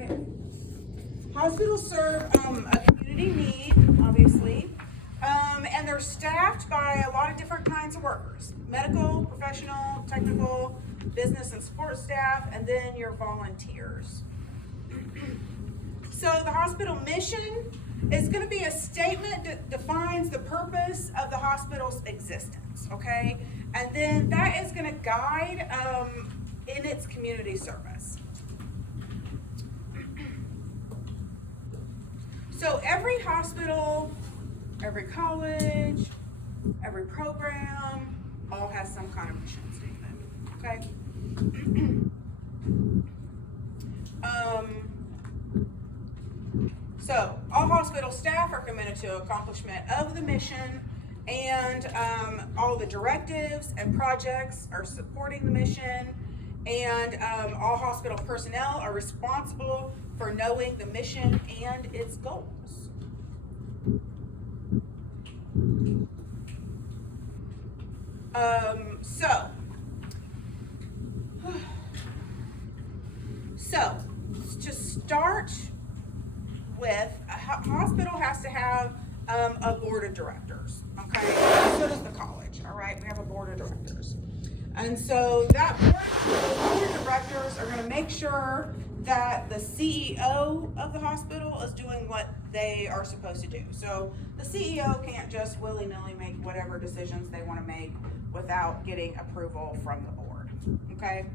right? Hospitals serve a community need, obviously, and they're staffed by a lot of different kinds of workers: medical, professional, technical, business and support staff, and then your volunteers. So the hospital mission is going to be a statement that defines the purpose of the hospital's existence, okay? And then that is going to guide in its community service. So every hospital, every college, every program, all has some kind of mission statement, okay? So all hospital staff are committed to accomplishment of the mission, and all the directives and projects are supporting the mission, and all hospital personnel are responsible for knowing the mission and its goals. So to start with, a hospital has to have a board of directors, okay? So does the college, all right? We have a board of directors. And so that board of directors are gonna make sure that the CEO of the hospital is doing what they are supposed to do. So the CEO can't just willy-nilly make whatever decisions they wanna make without getting approval from the board, okay?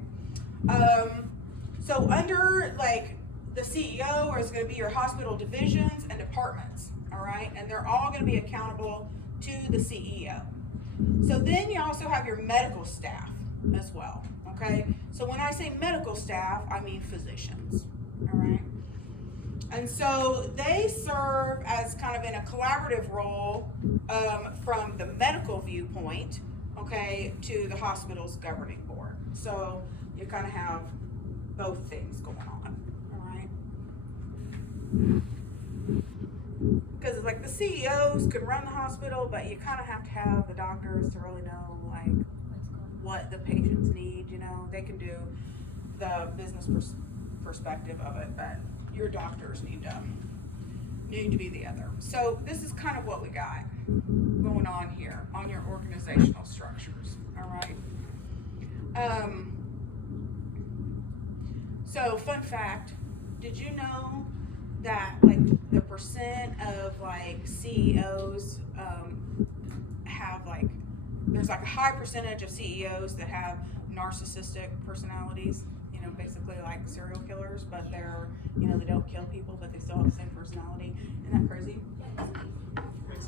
So under like the CEO is going to be your hospital divisions and departments, all right? And they're all going to be accountable to the CEO. So then you also have your medical staff as well, okay? So when I say medical staff, I mean physicians, all right? And so they serve as kind of in a collaborative role from the medical viewpoint, okay, to the hospital's governing board. So you kind of have both things going on, all right? Because like the CEOs could run the hospital, but you kind of have to have the doctors to really know like what the patients need, you know? They can do the business perspective of it, but your doctors need to be the other. So this is kind of what we got going on here on your organizational structures, all right? So fun fact, did you know that like the percent of like CEOs have like, there's like a high percentage of CEOs that have narcissistic personalities, you know, basically like serial killers, but they're, you know, they don't kill people, but they still have the same personality. Isn't that crazy?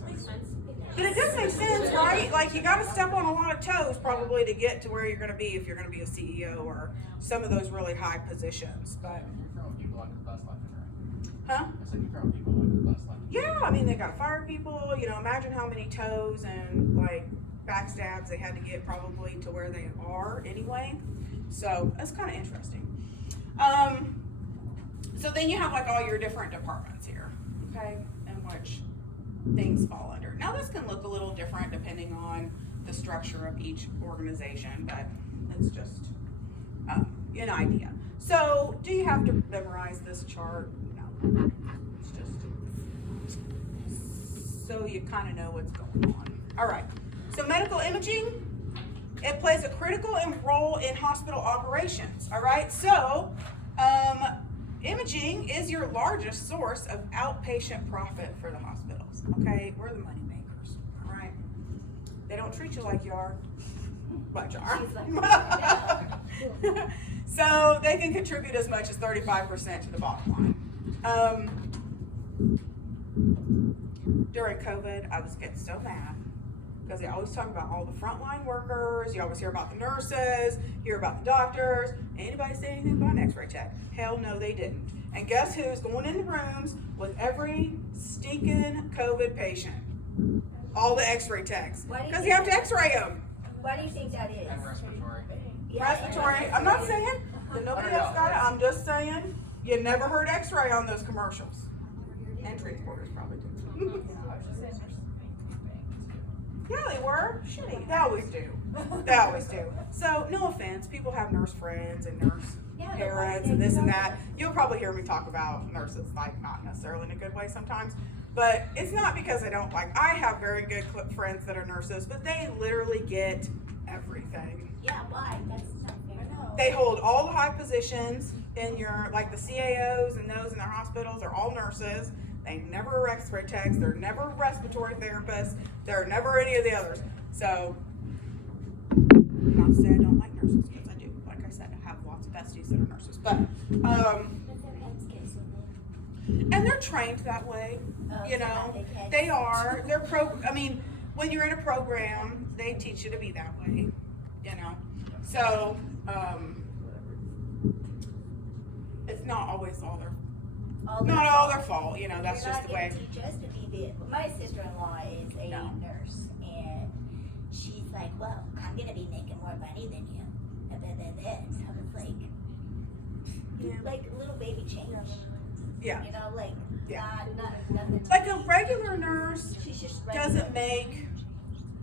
Makes sense. But it does make sense, right? Like you got to step on a lot of toes probably to get to where you're going to be if you're going to be a CEO or some of those really high positions. But You're throwing people under the bus left and right. huh? I said you're throwing people under the bus left and right. Yeah, I mean they got to fire people. You know, imagine how many toes and like backstabs they had to get probably to where they are anyway. So that's kind of interesting. So then you have like all your different departments here, okay, and which things fall under. Now this can look a little different depending on the structure of each organization, but it's just an idea. So do you have to memorize this chart? No. It's just so you kind of know what's going on. All right. So medical imaging, it plays a critical role in hospital operations. All right. So imaging is your largest source of outpatient profit for the hospitals. Okay, we're the money makers. All right. They don't treat you like you are, but you are. So they can contribute as much as 35% to the bottom line. During COVID, I was getting so mad because they always talk about all the frontline workers. You always hear about the nurses, hear about the doctors. Anybody say anything about an x-ray tech? Hell no, they didn't. And guess who's going in the rooms with every stinking COVID patient? All the x-ray techs. Because you have to x-ray them. Why do you think that is? And respiratory. Respiratory. I'm not saying that nobody else got it. I'm just saying you never heard x-ray on those commercials. And transporters probably do. Yeah, they were. Shitty. They always do. They always do. So, no offense. People have nurse friends and nurse Yeah, the parents way and they this and do that. it. You'll probably hear me talk about nurses, like not necessarily in a good way sometimes, but it's not because I don't like, I have very good friends that are nurses, but they literally get everything. Yeah, why? That's not fair. I know. They hold all the high positions in your, like the CAOs and those in their hospitals are all nurses. They never are X-ray techs, they're never respiratory therapists, they're never any of the others. So, not to say I don't like nurses, because I do. Like I said, I have lots of besties that are nurses. But, But their heads get so big. and they're trained that way, Oh, you so know. not big heads. They are. I mean, when you're in a program, they teach you to be that way, you know. So, it's not always all their not all their fault, you know, that's You're just the not way. gonna teach us to be the. My sister-in-law is a No. nurse, and she's like, "Well, I'm gonna be making more money than you." And then I was like, Yeah. like little baby change. Yeah. You know, like Yeah. nothing. Like a regular nurse She's just doesn't make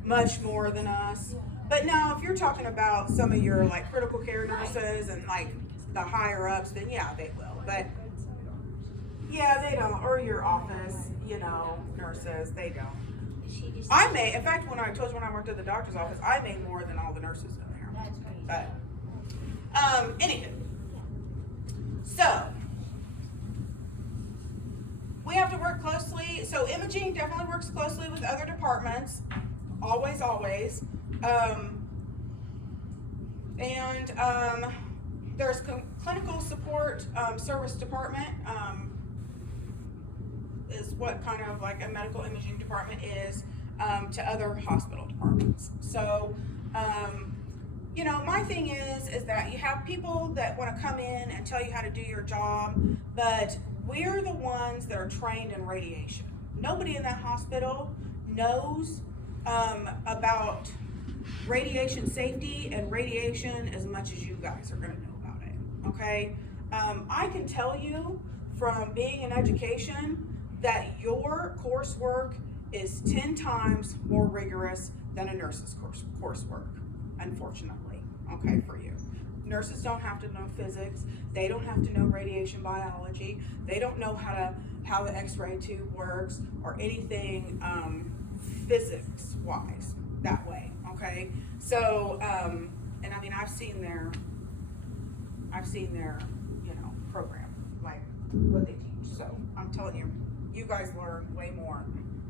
much more than us. But now, if you're talking about some of your like critical care nurses and like the higher ups, then yeah, they will. But yeah, they don't. Or your office, you know, nurses, they don't. She just. In fact, when I told you when I worked at the doctor's office, I made more than all the nurses in there. That's crazy. But, anywho. So, we have to work closely. So, imaging definitely works closely with other departments. Always, always. There's clinical support service department. Is what kind of like a medical imaging department is to other hospital departments. So, you know, my thing is that you have people that want to come in and tell you how to do your job, but we're the ones that are trained in radiation. Nobody in that hospital knows about radiation safety and radiation as much as you guys are going to know about it. Okay? I can tell you from being in education that your coursework is 10 times more rigorous than a nurse's coursework, unfortunately, okay, for you. Nurses don't have to know physics. They don't have to know radiation biology. They don't know how the x-ray tube works or anything physics-wise that way, okay? So, and I mean, I've seen their, you know, program, like what they teach. So I'm telling you, you guys learn way more,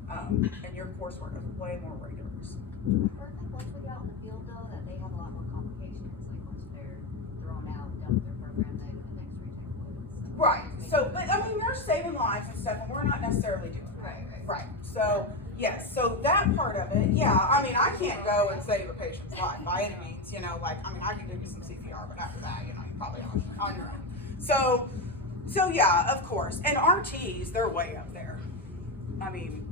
and your coursework is way more rigorous. I've heard that once we get out in the field though, that they have a lot more complications, like once they're thrown out, done with their program, they have an x-ray tech would. Right, so, but I mean, they're saving lives and stuff, and we're not necessarily doing that. Right, so, yes, so that part of it, yeah, I mean, I can't go and save a patient's life by any means, you know, like, I mean, I can give you some CPR, but after that, you know, you're probably on your own. So yeah, of course, and RTs, they're way up there. I mean,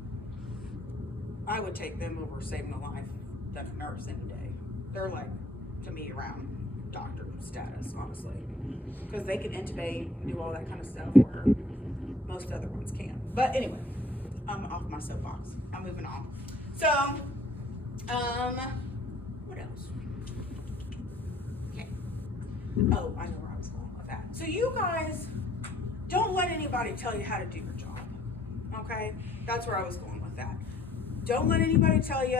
I would take them over saving a life than a nurse any day. They're like, to me, around doctor status, honestly, because they can intubate and do all that kind of stuff where most other ones can't. But anyway, I'm off my soapbox. I'm moving on. So, what else? Okay. Oh, I know where I was going with that. So you guys, don't let anybody tell you how to do your job. Okay? That's where I was going with that. Don't let anybody tell you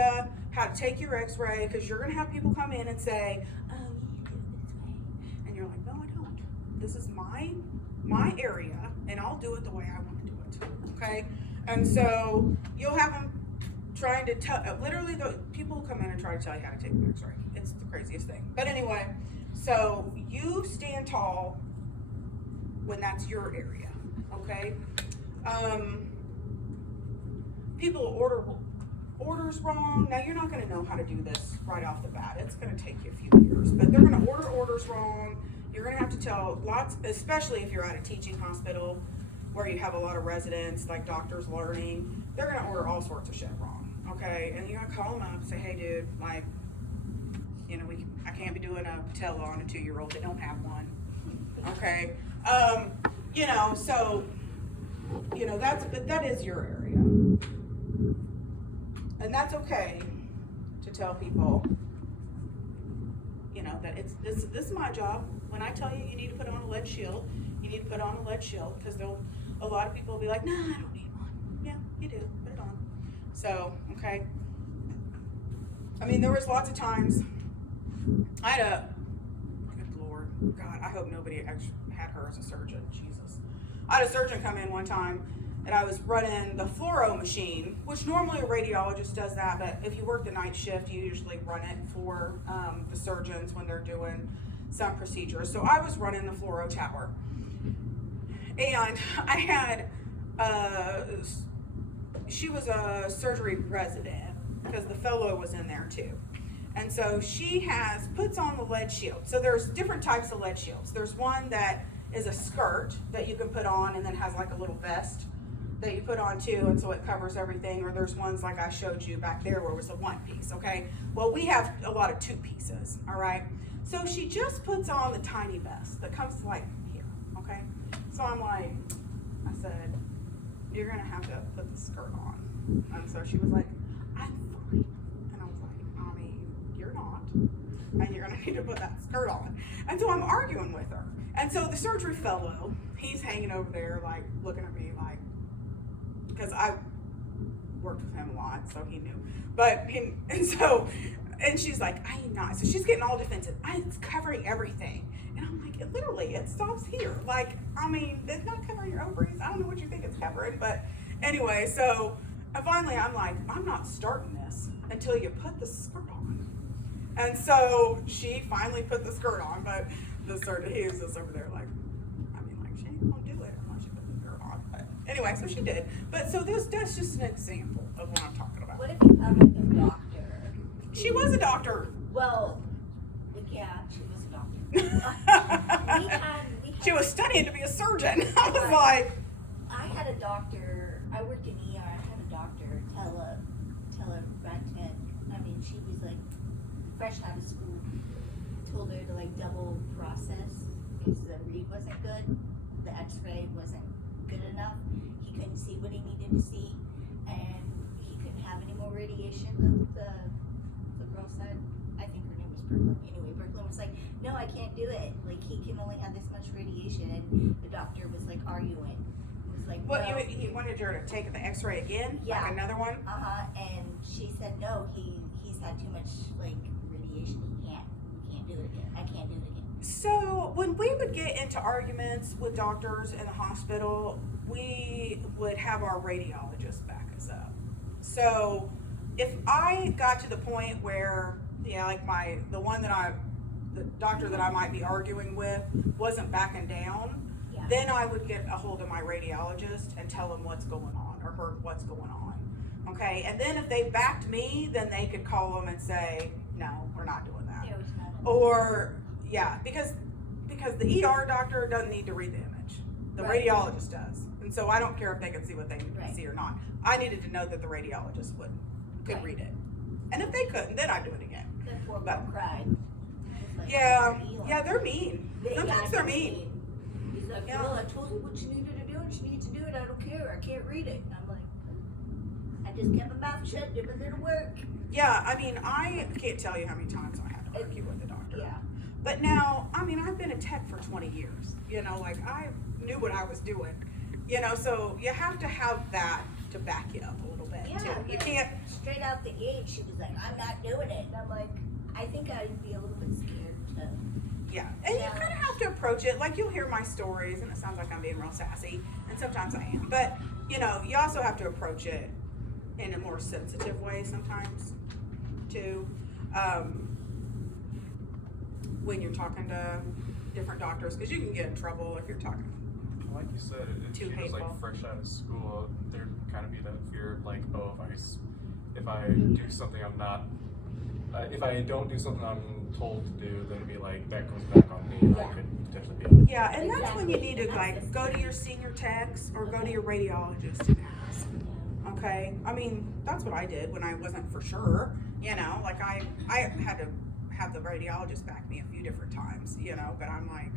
how to take your x-ray, because you're going to have people come in and say, oh, you need to do it this way. And you're like, no, I don't. This is my area, and I'll do it the way I want to do it. Okay? And so you'll have them trying to tell, literally the people who come in and try to tell you how to take an x-ray. It's the craziest thing. But anyway, so you stand tall when that's your area. Okay? People order orders wrong. Now you're not going to know how to do this right off the bat. It's going to take you a few years, but they're going to order orders wrong. You're going to have to tell lots, especially if you're at a teaching hospital where you have a lot of residents, like doctors learning. They're going to order all sorts of shit wrong, okay? And you're going to call them up and say, hey, dude, like, you know, I can't be doing a patella on a 2-year-old. They don't have one, okay? You know, so, you know, that is your area. And that's okay to tell people, you you know, that this is my job. When I tell you need to put on a lead shield, you need to put on a lead shield, because a lot of people will be like, nah, I don't need one. Yeah, you do, put it on. So, okay. I mean, there was lots of times, I had good Lord, God, I hope nobody actually had her as a surgeon, Jesus. I had a surgeon come in one time, and I was running the fluoro machine, which normally a radiologist does that, but if you work the night shift, you usually run it for the surgeons when they're doing some procedures. So I was running the fluoro tower, and I had, she was a surgery resident, because the fellow was in there too. And so she puts on the lead shield. So there's different types of lead shields. There's one that is a skirt that you can put on and then has like a little vest that you put on too, and so it covers everything. Or there's ones like I showed you back there where it was a one piece, okay? Well, we have a lot of two pieces, all right? So she just puts on the tiny vest that comes to like here, okay? So I'm like, I said, you're gonna have to put the skirt on. And so she was like, I'm fine. And I was like, I mean, you're not. And you're gonna need to put that skirt on. And so I'm arguing with her. And so the surgery fellow, he's hanging over there like looking at me like, because I worked with him a lot, so he knew. And she's like, I am not. So she's getting all defensive. It's covering everything. And I'm like, it stops here. Like, I mean, it's not covering your ovaries. I don't know what you think it's covering, but anyway, so finally I'm like, I'm not starting this until you put the skirt on. And so she finally put the skirt on, but the surgeon, he was just over there like, I mean, like, she ain't gonna do it unless she put the skirt on. But anyway, so she did. But so that's just an example of what I'm talking about. What if you found like a doctor? She was a doctor. Well, yeah, she was a doctor. we had She was studying to be a surgeon. I was like, I had a doctor, I worked in ER, I had a doctor tell a front end, I mean, she was like fresh out of school, told her to like double process because the read wasn't good, the x-ray wasn't good enough, he couldn't see what he needed to see, and he couldn't have any more radiation. The girl said, I think her name was Brooklyn, anyway, Brooklyn was like, no, I can't do it, like he can only have this much radiation, and the doctor was like arguing. Like, what, no. he wanted her to take the x-ray again? Yeah. Like another one? And she said, no, he's had too much, like, radiation, he can't do it again, I can't do it again. So, when we would get into arguments with doctors in the hospital, we would have our radiologist back us up. So, if I got to the point where, yeah, like the doctor that I might be arguing with wasn't backing down, Yeah. then I would get a hold of my radiologist and tell him what's going on, or her what's going on. Okay, and then if they backed me, then they could call them and say, no, we're not doing that. There was none of Or, yeah, because the ER doctor doesn't need to read the image. The Right. radiologist does. And so I don't care if they can see what they Right. see or not. I needed to know that the radiologist could Right. read it. And if they couldn't, then I'd do it again. The poor But- girl cried. I was like, Yeah, "What are you yeah, on?" they're mean. The Sometimes guy they're was mean. He's like, Yeah. well, I told her what she needed to do, and she needs to do it, I don't care, I can't read it. And I'm like, I just kept my mouth shut, did my little work. Yeah, I mean, I can't tell you how many times I had to argue with the doctor. Yeah. But now, I mean, I've been a tech for 20 years. You know, like I knew what I was doing. You know, so you have to have that to back you up a little bit Yeah, too. You but can't. straight out the gate, she was like, I'm not doing it. And I'm like, I think I'd be a little bit scared to. Yeah, and you kind of have to approach it. Like you'll hear my stories, and it sounds like I'm being real sassy, and sometimes I am. But you know, you also have to approach it in a more sensitive way sometimes, too. When you're talking to different doctors, because you can get in trouble if you're talking. Like you said, if Too she was hateful. like fresh out of school, there'd kind of be that fear of like, oh, if I do something I'm not, if I don't do something I'm told to do, then it'd be like that goes back on me. And I could potentially be. Yeah, and that's when you need to like go to your senior techs or go to your radiologist and ask. Okay, I mean that's what I did when I wasn't for sure. You know, like I had to have the radiologist back me a few different times. You know, but I'm like,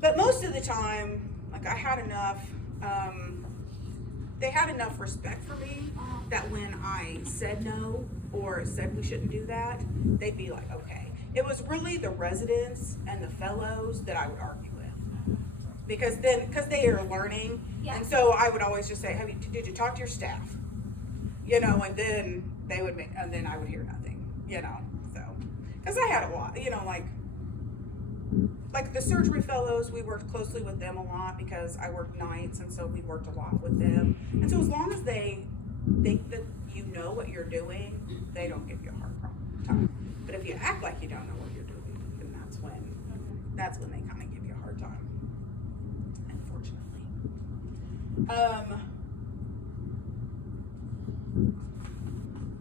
but most of the time, like I had enough. They had enough respect for me that when I said no or said we shouldn't do that, they'd be like, okay. it was really the residents and the fellows that I would argue with. Because they are learning, Yeah. and so I would always just say, did you talk to your staff? You know, and then they would and then I would hear nothing, you know, so, because I had a lot, you know, like the surgery fellows, we worked closely with them a lot because I worked nights, and so we worked a lot with them, and so as long as they think that you know what you're doing, they don't give you a hard time. But if you act like you don't know what you're doing, then that's when they kind of give you a hard time, unfortunately.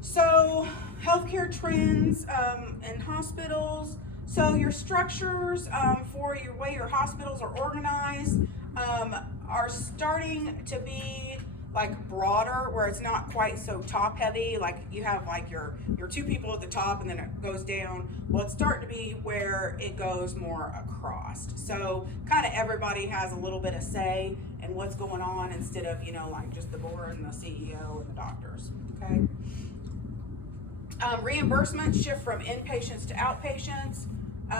So healthcare trends in hospitals. So your structures for your way your hospitals are organized are starting to be like broader, where it's not quite so top heavy. Like you have like your two people at the top and then it goes down. Well, it's starting to be where it goes more across. So kind of everybody has a little bit of say in what's going on, instead of, you know, like just the board and the CEO and the doctors. Okay. Reimbursements shift from inpatients to outpatients. I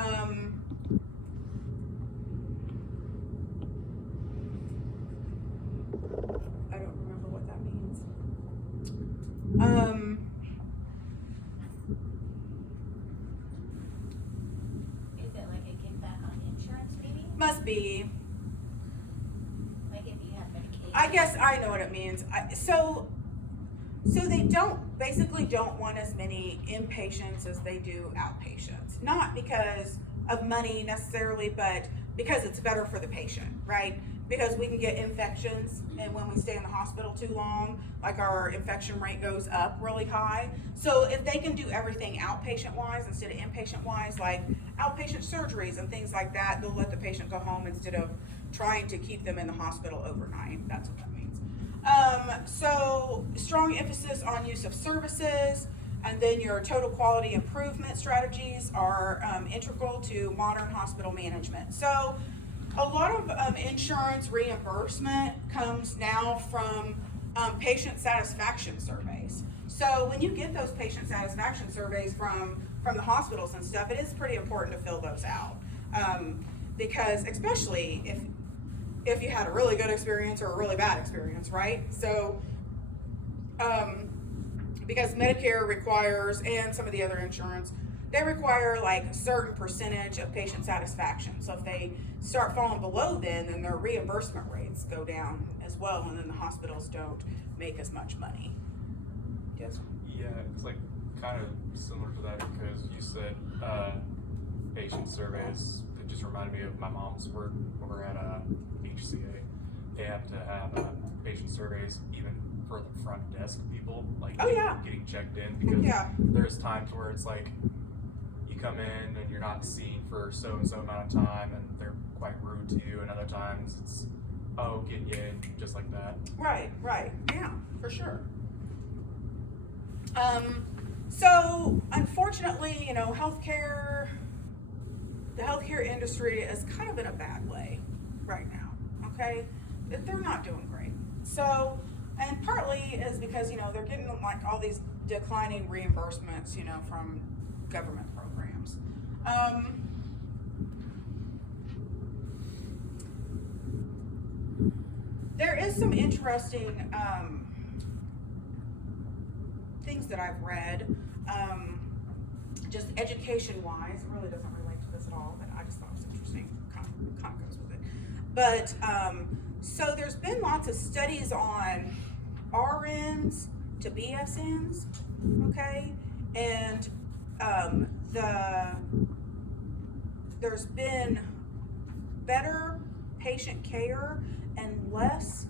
don't remember what that means. Is it like a give back on insurance maybe? Must be. Like if you have medication? I guess I know what it means. So they basically don't want as many inpatients as they do outpatients. Not because of money necessarily, but because it's better for the patient, right? Because we can get infections, and when we stay in the hospital too long, like our infection rate goes up really high. So if they can do everything outpatient wise instead of inpatient wise, like outpatient surgeries and things like that, they'll let the patient go home instead of trying to keep them in the hospital overnight. That's what that means. So strong emphasis on use of services, and then your total quality improvement strategies are integral to modern hospital management. So a lot of insurance reimbursement comes now from patient satisfaction surveys. So when you get those patient satisfaction surveys from the hospitals and stuff, it is pretty important to fill those out, because especially if you had a really good experience or a really bad experience, right? So because Medicare requires, and some of the other insurance, they require like a certain percentage of patient satisfaction. So if they start falling below then their reimbursement rates go down as well, and then the hospitals don't make as much money. Yes? Yeah, it's like kind of similar to that, because you said patient surveys. It just reminded me of my mom's work over at HCA. They have to have patient surveys even for the front desk people, like getting checked in, because there's times where it's like you come in and you're not seen for so and so amount of time and they're quite rude to you, and other times it's getting you in just like that. Right, yeah, for sure. So unfortunately, you know, the healthcare industry is kind of in a bad way right now, okay? They're not doing great. So, and partly is because, you know, they're getting like all these declining reimbursements, you know, from government programs. There is some interesting things that I've read, just education-wise. It really doesn't relate to this at all, but I just thought it was interesting. Kind of goes with it. But so there's been lots of studies on RNs to BSNs, okay, and there's been better patient care and less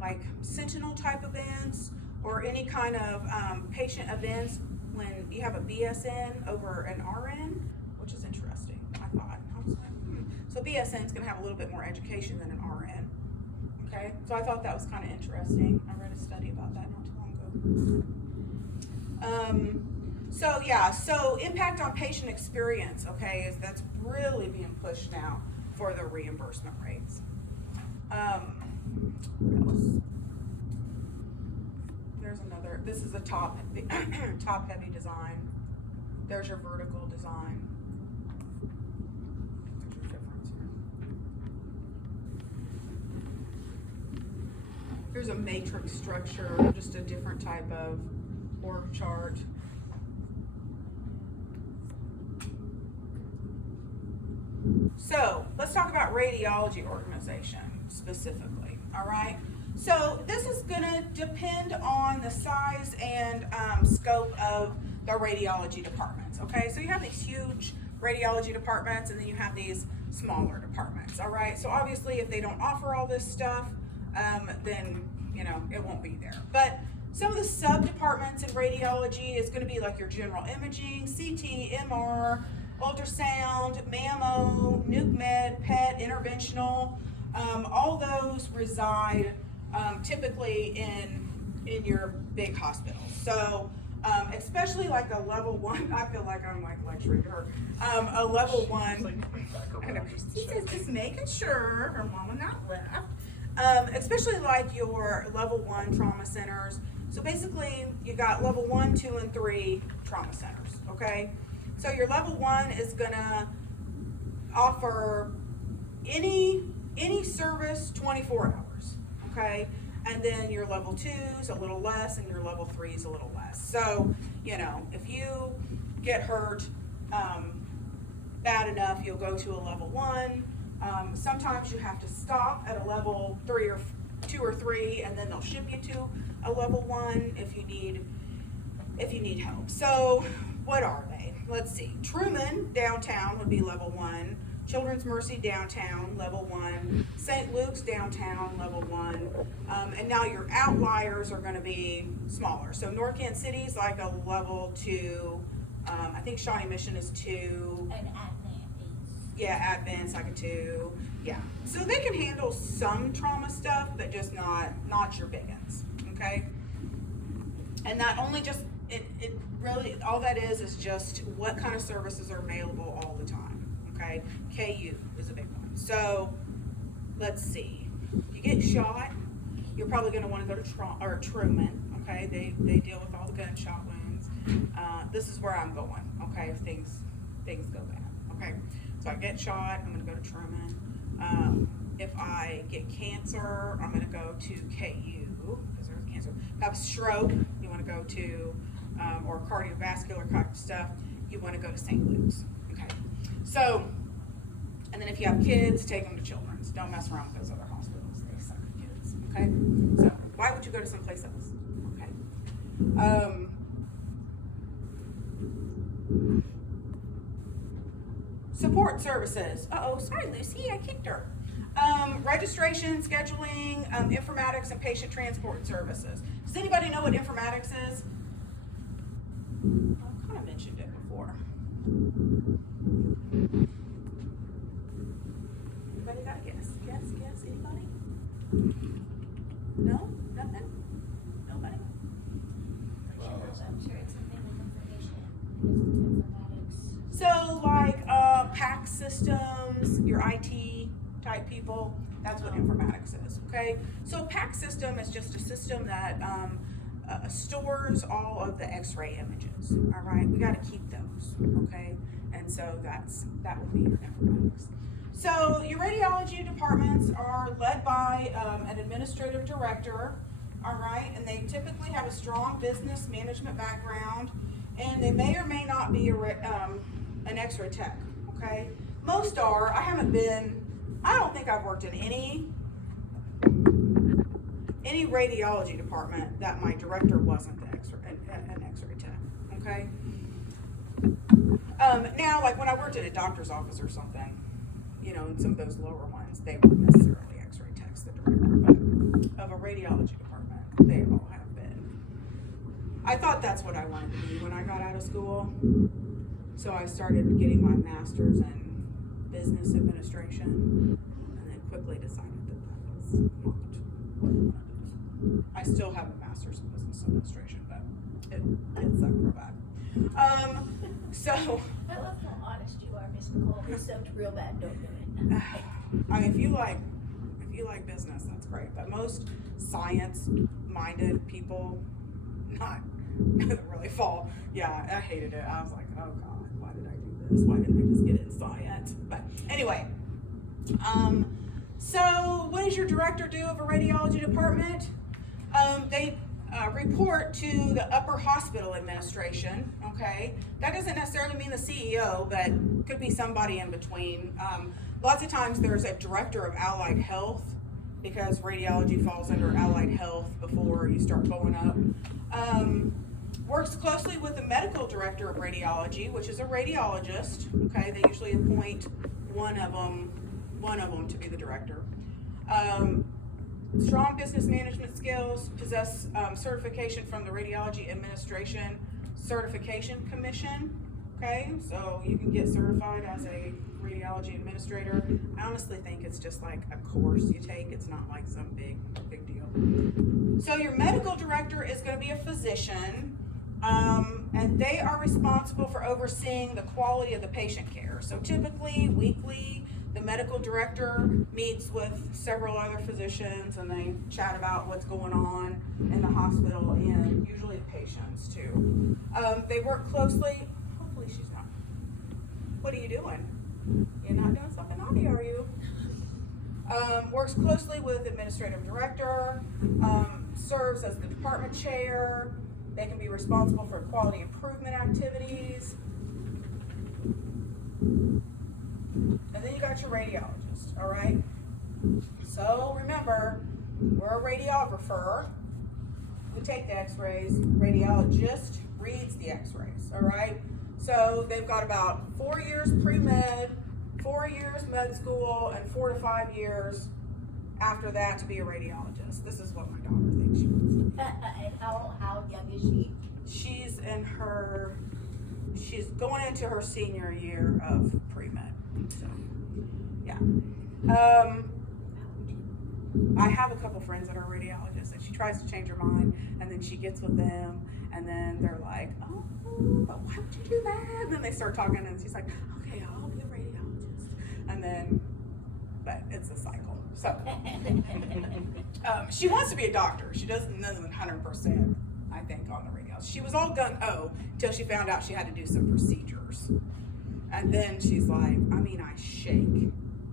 like sentinel type events or any kind of patient events when you have a BSN over an RN, which is interesting, I thought. I was like, So BSN is going to have a little bit more education than an RN. Okay, so I thought that was kind of interesting. I read a study about that not too long ago. So impact on patient experience, okay, that's really being pushed now for the reimbursement rates. What else? There's another, this is a top heavy design. There's your vertical design. There's your difference here. Here's a matrix structure, just a different type of org chart. So let's talk about radiology organization specifically, all right? So this is gonna depend on the size and scope of the radiology departments, okay? So you have these huge radiology departments and then you have these smaller departments, all right? So obviously if they don't offer all this stuff, then, you know, it won't be there. But some of the sub-departments in radiology is gonna be like your general imaging, CT, MR, ultrasound, mammo, nuke med, PET, interventional, all those reside typically in your big hospitals. So especially like a level 1, I feel like I'm like lecturing her. A level 1, I know, she says just making sure her mama not left. Especially like your level 1 trauma centers. So basically you got level 1, 2, and 3 trauma centers, okay? So your level 1 is gonna offer any service 24 hours, okay? And then your level 2 is a little less and your level 3 is a little less. So, you know, if you get hurt bad enough, you'll go to a level 1. Sometimes you have to stop at a level 3 or 2 or 3 and then they'll ship you to a level 1 if you need help. So what are they? Let's see. Truman downtown would be level 1. Children's Mercy downtown, level 1. St. Luke's downtown, level 1. And now your outliers are going to be smaller. So North Kansas City is like a level 2. I think Shawnee Mission is 2. And Advent is. Yeah, Advent's like a 2. Yeah. So they can handle some trauma stuff, but just not your big ones. Okay. And that only just it really all that is just what kind of services are available all the time. Okay. KU is a big one. So let's see. If you get shot, you're probably going to want to go to Truman. Okay. They deal with all the gunshot wounds. This is where I'm going. Okay. If things go bad. Okay. So I get shot, I'm going to go to Truman. If I get cancer, I'm going to go to KU because there's cancer. If I have a stroke, you want to go to, or cardiovascular type stuff, you want to go to St. Luke's. Okay. So, and then if you have kids, take them to Children's. Don't mess around with those other hospitals. They suck at kids. Okay. So, why would you go to someplace else? Okay. Support services. Uh-oh, sorry, Lucy, I kicked her. Registration, scheduling, informatics, and patient transport services. Does anybody know what informatics is? I kind of mentioned it before. Anybody got a guess? Guess, anybody? No? Nothing? Nobody? I'm sure it's something with information. Informatics. So like PAC systems, your IT type people, that's what informatics is, okay? So PAC system is just a system that stores all of the x-ray images, all right? We gotta keep those, okay? And so that would be your informatics. So your radiology departments are led by an administrative director, all right? And they typically have a strong business management background, and they may or may not be an x-ray tech, okay? Most are. I don't think I've worked in any radiology department that my director wasn't an x-ray tech, okay? Now, like when I worked at a doctor's office or something, you know, in some of those lower ones, they weren't necessarily x-ray techs, the director, but of a radiology department, they all have been. I thought that's what I wanted to be when I got out of school. So I started getting my master's in business administration, and then quickly decided that was not what I wanted to do. I still have a master's in business administration, but it sucked real bad. So I love how honest you are, Miss Nicole. If it sucked real bad, don't do it. I mean, if you like business, that's great. But most science-minded people, not really fall. Yeah, I hated it. I was like, oh God, why did I do this? Why didn't I just get it in science? But anyway, so what does your director do of a radiology department? They report to the upper hospital administration, okay? That doesn't necessarily mean the CEO, but could be somebody in between. Lots of times there's a director of allied health, because radiology falls under allied health before you start going up. Works closely with the medical director of radiology, which is a radiologist, okay? They usually appoint one of them to be the director. Strong business management skills, possess certification from the Radiology Administration Certification Commission, okay? So you can get certified as a radiology administrator. I honestly think it's just like a course you take. It's not like some big deal. So your medical director is going to be a physician, and they are responsible for overseeing the quality of the patient care. So typically, weekly, the medical director meets with several other physicians and they chat about what's going on in the hospital and usually patients too. They work closely, hopefully she's not. What are you doing? You're not doing something naughty, are you? Works closely with administrative director, serves as the department chair. They can be responsible for quality improvement activities. And then you got your radiologist, all right? So remember, we're a radiographer. We take the x-rays. Radiologist reads the x-rays, all right? So they've got about 4 years pre-med, 4 years med school, and 4 to 5 years after that to be a radiologist. This is what my daughter thinks she wants. And how young is she? She's going into her senior year of pre-med. So, yeah. I have a couple friends that are radiologists, and she tries to change her mind, and then she gets with them, and then they're like, oh, but why would you do that? And then they start talking, and she's like, okay, I'll be a radiologist. And then, but it's a cycle. So, she wants to be a doctor. She doesn't 100%, I think, on the radiologist. She was all gung-ho until she found out she had to do some procedures. And then she's like, I shake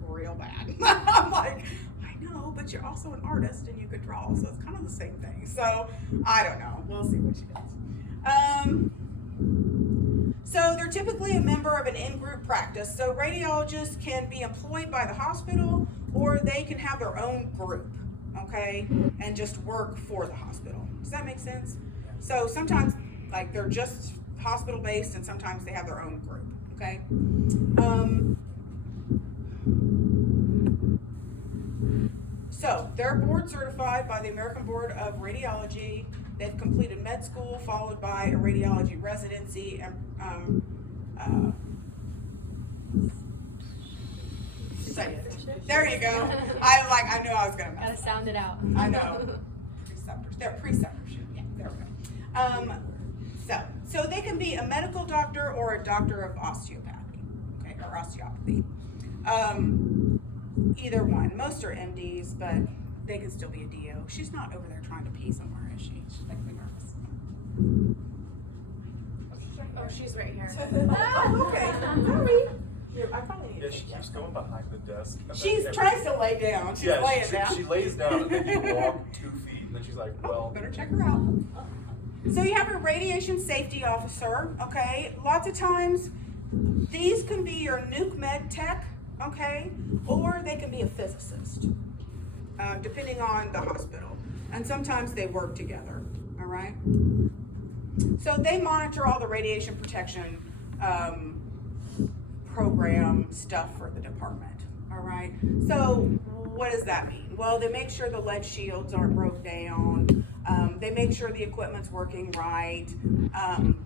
real bad. I'm like, I know, but you're also an artist and you could draw, so it's kind of the same thing. So, I don't know. We'll see what she does. So they're typically a member of an in-group practice. So radiologists can be employed by the hospital, or they can have their own group, okay, and just work for the hospital. Does that make sense? So sometimes, like, they're just hospital-based, and sometimes they have their own group, okay? So they're board certified by the American Board of Radiology. They've completed med school, followed by a radiology residency, and there you go. I knew I was gonna mess Gotta up. sound it out. I know. Preceptors. They're preceptorship. Yeah, there we go. So they can be a medical doctor or a doctor of osteopathy, okay, or osteopathy. Either one. Most are MDs, but they can still be a DO. She's not over there trying to pee somewhere, is she? She's making me nervous. Oh, she's right here. Oh, okay. Sorry. I probably need Yeah, to she take keeps that. going behind the desk. and then She's every- trying to lay down. She's laying down. She lays down and then you walk 2 feet and then she's like, well. Better check her out. So you have a radiation safety officer, okay? Lots of times, these can be your nuke med tech, okay? Or they can be a physicist, depending on the hospital. And sometimes they work together, all right? So they monitor all the radiation protection program stuff for the department, all right? So what does that mean? Well, they make sure the lead shields aren't broke down. They make sure the equipment's working right,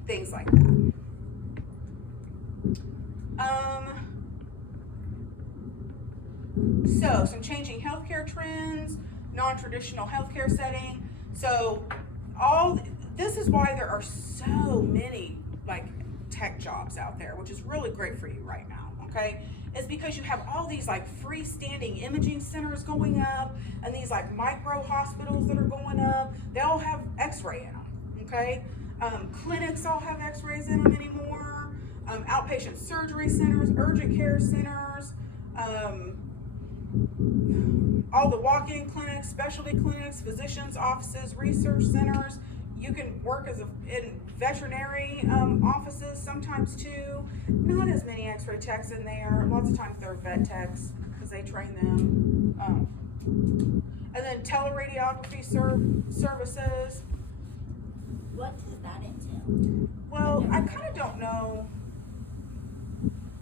things like that. So some changing healthcare trends, non-traditional healthcare setting. So this is why there are so many like tech jobs out there, which is really great for you right now, okay? Is because you have all these like freestanding imaging centers going up and these like micro hospitals that are going up. They all have x-ray in them, okay? Clinics all have x-rays in them anymore. outpatient surgery centers, urgent care centers, all the walk-in clinics, specialty clinics, physicians' offices, research centers. You can work in veterinary offices sometimes too. Not as many X-ray techs in there. Lots of times they're vet techs because they train them. And then teleradiography services. What does that entail? Well, I kind of don't know.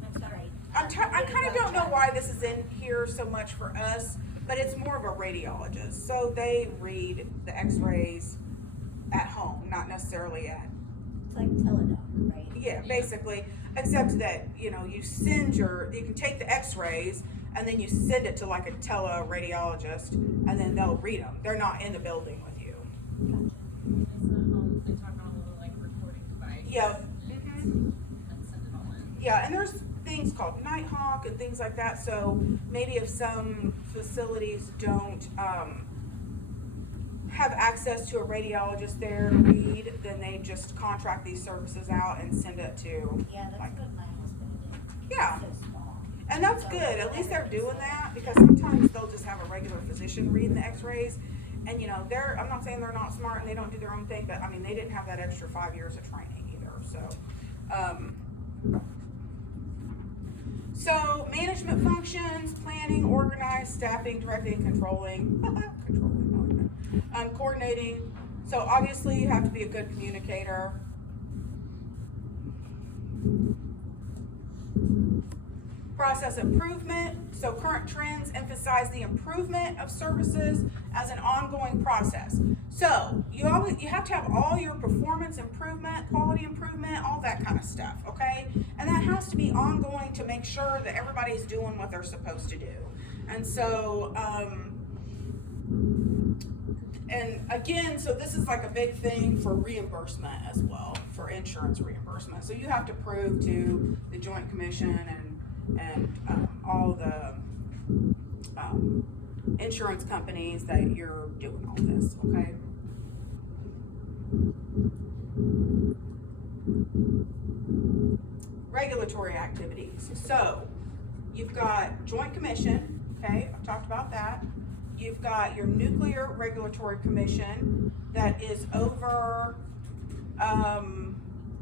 I'm sorry. I kind of don't know why this is in here so much for us, but it's more of a radiologist. So they read the X-rays at home, not necessarily at. It's like teledoc, right? Yeah, basically, except that, you can take the X-rays and then you send it to like a teleradiologist and then they'll read them. They're not in the building with you. They talk on a little like recording device. Yeah. And send it all in. Yeah, and there's things called Nighthawk and things like that. So maybe if some facilities don't have access to a radiologist there to read, then they just contract these services out and send it to. Yeah, that's like, what my husband did. Yeah. It's so small. And that's good. At least they're doing that, because sometimes they'll just have a regular physician reading the X-rays. And I'm not saying they're not smart and they don't do their own thing, but I mean, they didn't have that extra 5 years of training either. So management functions: planning, organize, staffing, directing, controlling, coordinating. So obviously you have to be a good communicator. Process improvement. So current trends emphasize the improvement of services as an ongoing process. So you have to have all your performance improvement, quality improvement, all that kind of stuff, okay? And that has to be ongoing to make sure that everybody's doing what they're supposed to do. And so, and again, so this is like a big thing for reimbursement as well, for insurance reimbursement. So you have to prove to the Joint Commission and all the insurance companies that you're doing all this, okay? Regulatory activities. So you've got Joint Commission, okay, I've talked about that. You've got your Nuclear Regulatory Commission that is over,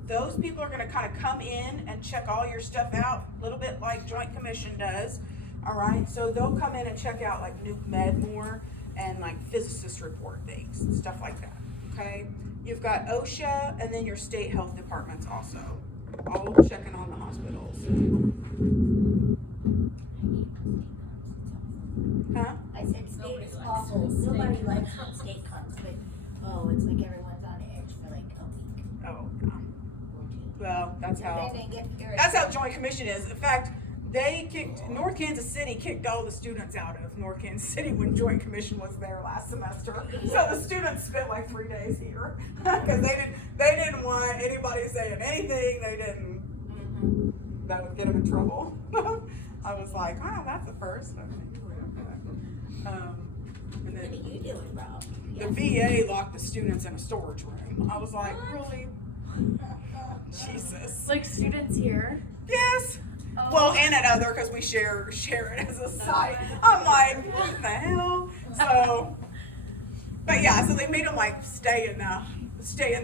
those people are gonna kind of come in and check all your stuff out, a little bit like Joint Commission does, all right? So they'll come in and check out like Nuke Med more and like physicist report things, and stuff like that, okay? You've got OSHA and then your state health departments also, all checking on the hospitals. Huh? I said state Nobody is likes awful. when state Nobody comes. likes when state comes, but it's like everyone's on edge for like a week Oh, or two. well, that's how. Then they get curious. That's how Joint Commission is. In fact, North Kansas City kicked all the students out of North Kansas City when Joint Commission was there last semester. So the students spent like 3 days here because they didn't want anybody saying anything. They didn't. That would get them in trouble. I was like, wow, that's a first. And What are then you doing, bro? the VA locked the students in a storage room. I was like, really? Jesus. Like students here. Yes. Well, and at other, because we share it as a site. I'm like, what the hell? So, but yeah, so they made them like stay in the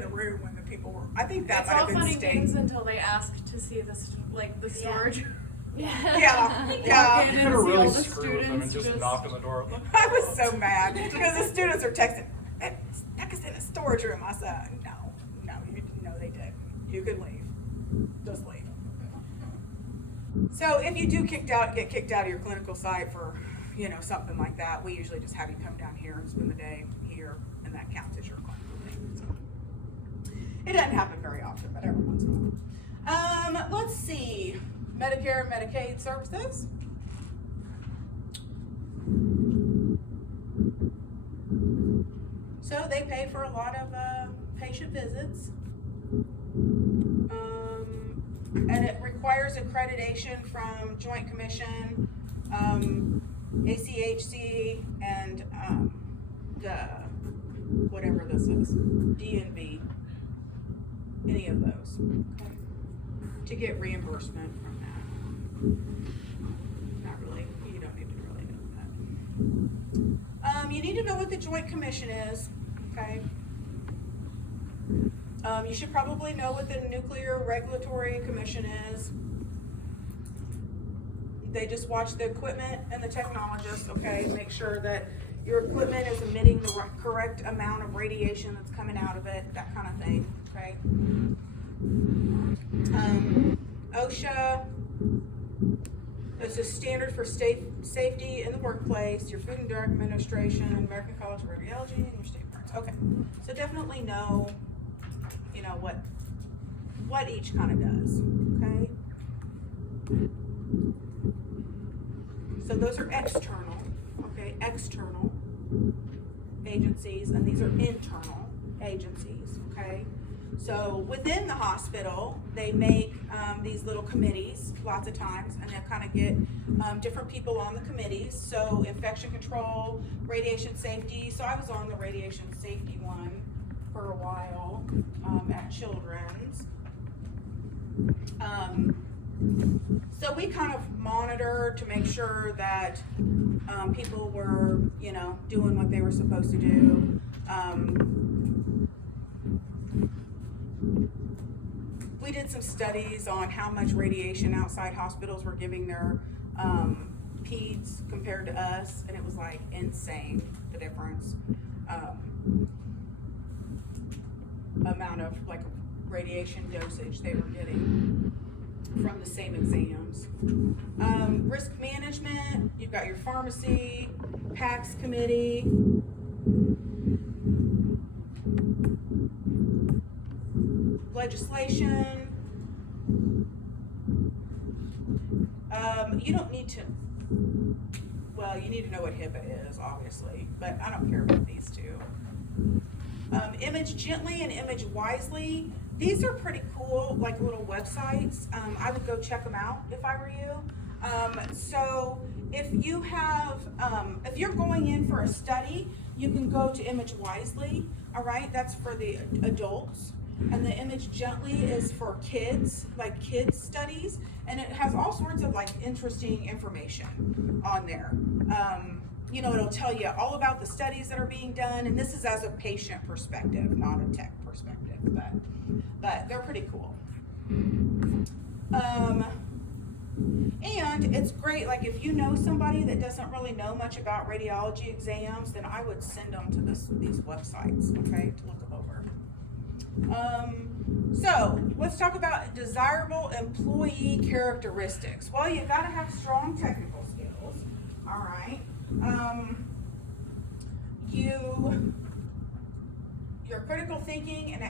room when the people were. I think that It's might all have been funny staying. things until they ask to see the the storage. Yeah, Walk yeah. in You and could have see all really the screwed with them and students just knock on the door. I was so mad because the students are texting. Stuck us in a storage room. I said, no, they didn't. You can leave. Just leave. So if you do get kicked out of your clinical site for, something like that, we usually just have you come down here and spend the day here, and that counts as your clinical thing. So it doesn't happen very often, but every once in a while. Let's see, Medicare and Medicaid services. So they pay for a lot of patient visits. And it requires accreditation from Joint Commission, ACHC, and whatever this is, DNV, any of those. Okay. to get reimbursement from that. Not really, you don't need to really know that. You need to know what the Joint Commission is, okay? You should probably know what the Nuclear Regulatory Commission is. They just watch the equipment and the technologists, okay? Make sure that your equipment is emitting the correct amount of radiation that's coming out of it, that kind of thing, okay? OSHA is a standard for safety in the workplace, your Food and Drug Administration, American College of Radiology, and your state boards. Okay, so definitely know, you know, what each kind of does, okay? So those are external, okay, external agencies, and these are internal agencies, okay? So within the hospital, they make these little committees lots of times, and they'll kind of get different people on the committees. So infection control, radiation safety. So I was on the radiation safety one for a while at Children's. So we kind of monitor to make sure that people were, you know, doing what they were supposed to do. We did some studies on how much radiation outside hospitals were giving their peds compared to us, and it was like insane, the difference. Amount of like radiation dosage they were getting from the same exams. Risk management, you've got your pharmacy, PACS committee. Legislation. You don't need to, well, you need to know what HIPAA is, obviously, but I don't care about these two. Image Gently and Image Wisely. These are pretty cool, like little websites. I would go check them out if I were you. So if you have, if you're going in for a study, you can go to Image Wisely, all right? That's for the adults. And the Image Gently is for kids, like kids studies. And it has all sorts of like interesting information on there. You know, it'll tell you all about the studies that are being done, and this is as a patient perspective, not a tech perspective, but they're pretty cool. And it's great, like if you know somebody that doesn't really know much about radiology exams, then I would send them to these websites, okay, to look them over. So let's talk about desirable employee characteristics. Well, you gotta have strong technical skills, all right. Your critical thinking and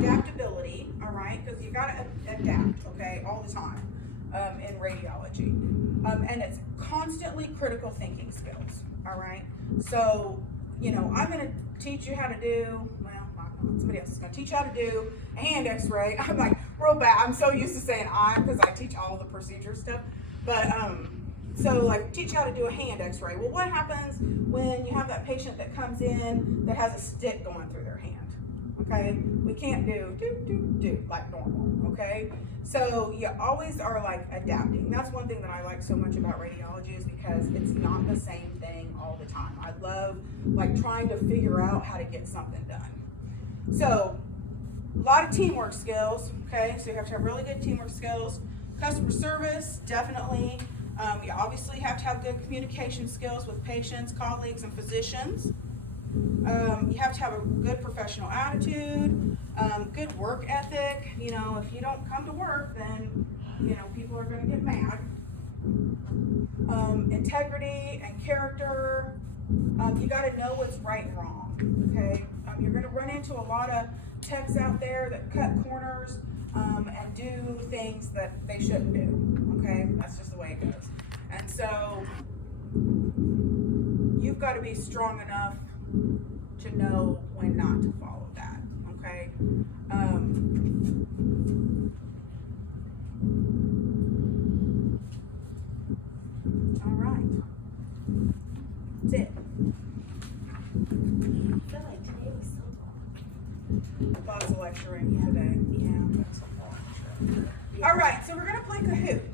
adaptability, all right, because you gotta adapt, okay, all the time in radiology, and it's constantly critical thinking skills, all right. So, you know, I'm gonna teach you how to do, well, I don't know, somebody else is gonna teach you how to do a hand X-ray. I'm like real bad. I'm so used to saying because I teach all the procedure stuff, but so like teach you how to do a hand X-ray. Well, what happens when you have that patient that comes in that has a stick going through their hand? Okay, we can't do like normal. Okay, so you always are like adapting. That's one thing that I like so much about radiology is because it's not the same thing all the time. I love like trying to figure out how to get something done. So a lot of teamwork skills. Okay, so you have to have really good teamwork skills. Customer service, definitely. You obviously have to have good communication skills with patients, colleagues, and physicians. You have to have a good professional attitude, good work ethic. You know, if you don't come to work, then, you know, people are going to get mad. Integrity and character. You got to know what's right and wrong, okay? You're going to run into a lot of techs out there that cut corners and do things that they shouldn't do, okay? That's just the way it goes. And so you've got to be strong enough to know when not to follow that, okay? All right. That's it. I feel like today was so long. Lots of lecturing today. Yeah, that's a lot of lecture. in cahoots.